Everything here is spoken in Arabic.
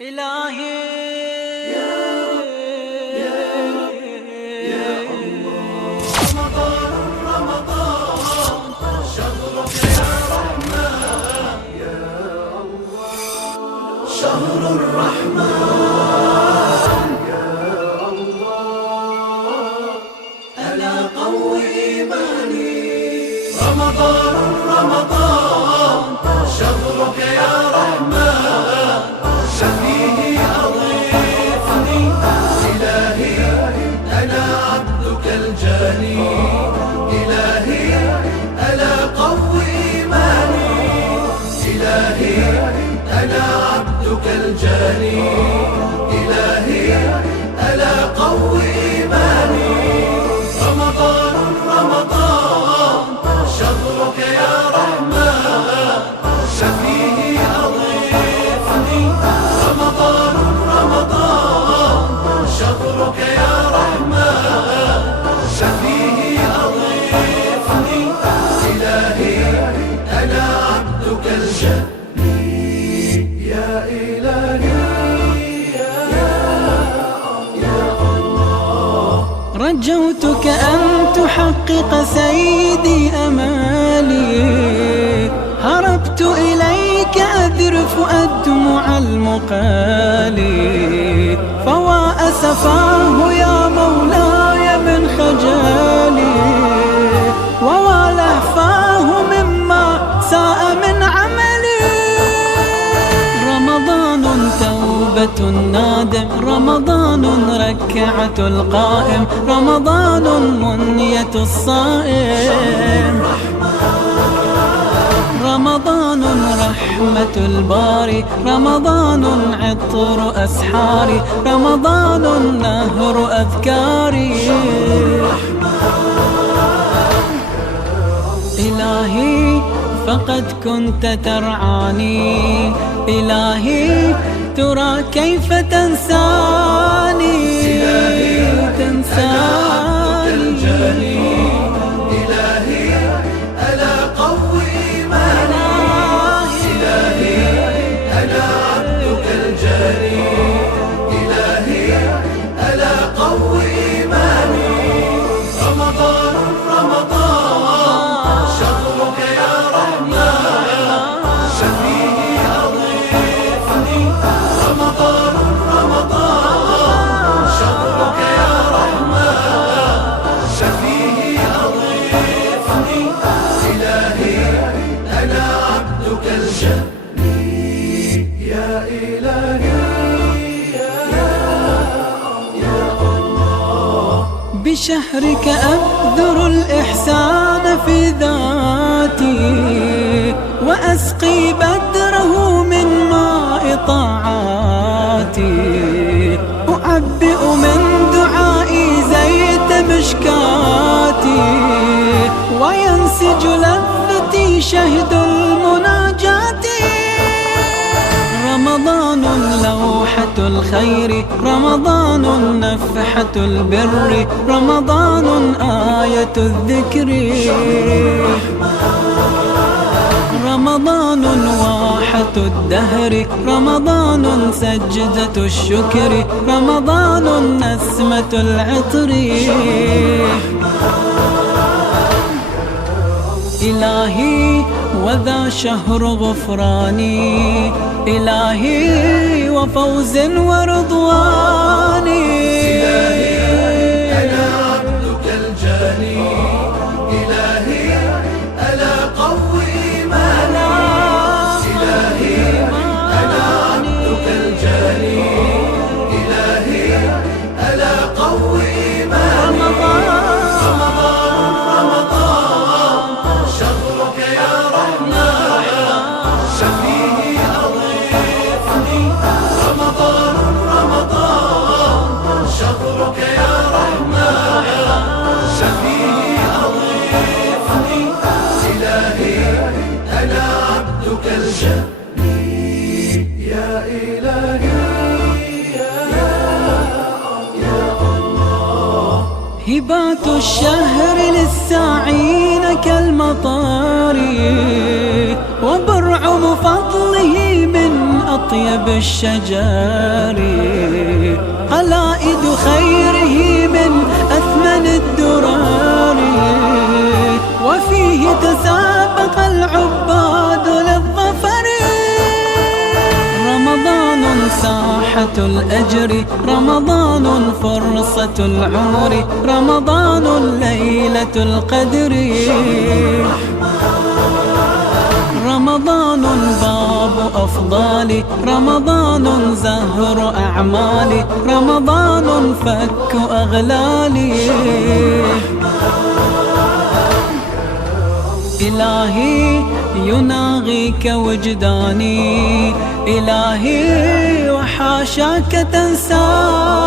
إلهي يا الله. رمضان شهرك يا رحمن يا الله، شهر الرحمن يا الله، ألا قوي إيماني. رمضان شهرك يا رحمن، شفيه أضيفني إلهي أنا عبدك الجاني. إلهي ألا قوي إيماني، إلهي أنا عبدك الجاني. إلهي ألا قوي إيماني. رمضان شهرك يا رحمن، شفيه أضيفني. رمضان شهرك يا رحمن، شفيه أضيفني. إلهي أنا عبدك الجاني. يا إلهي يا الله، رجوتك أن تحقق سيدي أمالي. هربت إليك أذرف الدموع المقالي، فوا أسفاه يا مولاي من خجالي، ووا لهفاه مما ساء من عملي. رمضان توبة النادم، رمضان ركعة القائم، رمضان منية الصائم، رمضان رحمة الباري، رمضان عطر أسحاري، رمضان نهر أذكاري. إلهي فقد كنت ترعاني، إلهي ترى كيف تنساني. تنساني. إلهي ألا قوي إيماني، إلهي أنا عبدك الجاني. إلهي ألا قوي إيماني. رمضان شهرك يا رحمن، شفيه أضيفني. رمضان شهرك يا رحمن، شفيه أضيفني. إلهي أنا عبدك الجاني. يا إلهي يا الله، بشهرك أبذر الإحسان في ذاتي، وأسقي بدره من ماء طاعاتي. أعبئ من دعائي زيت مشكاتي، وينسج لذتي شهد المناجات. رمضان لوحة الخير، رمضان نفحة البر، رمضان آية الذكر، رمضان واحة الدهر، رمضان سجدة الشكر، رمضان نسمة العطر. إلهي وذا شهر غفراني، إلهي وفوز ورضوان. إلهي أنا عبدك الجاني. إلهي ألا قوي إيماني، إلهي أنا عبدك الجاني. إلهي ألا قوي إيماني. رمضان شهرك يا رحمن، شفيه أضيفني. رمضان شهرك يا رحمن، شفيه أضيفني. إلهي أنا عبدك الجاني. يا إلهي يا الله، هبات الشهر للساعين كالمطار، وبرعم فضله من أطيب الشجر، قلائد خيره من أثمن الدرر، وفيه تسابق العباد للظفر. رمضان ساحة الأجر، رمضان فرصة العمر، رمضان ليلة القدر، رمضان باب أفضال، رمضان زهر أعمالي، رمضان فك أغلالي. إلهي يناغيك وجداني، إلهي وحاشاك تنساني.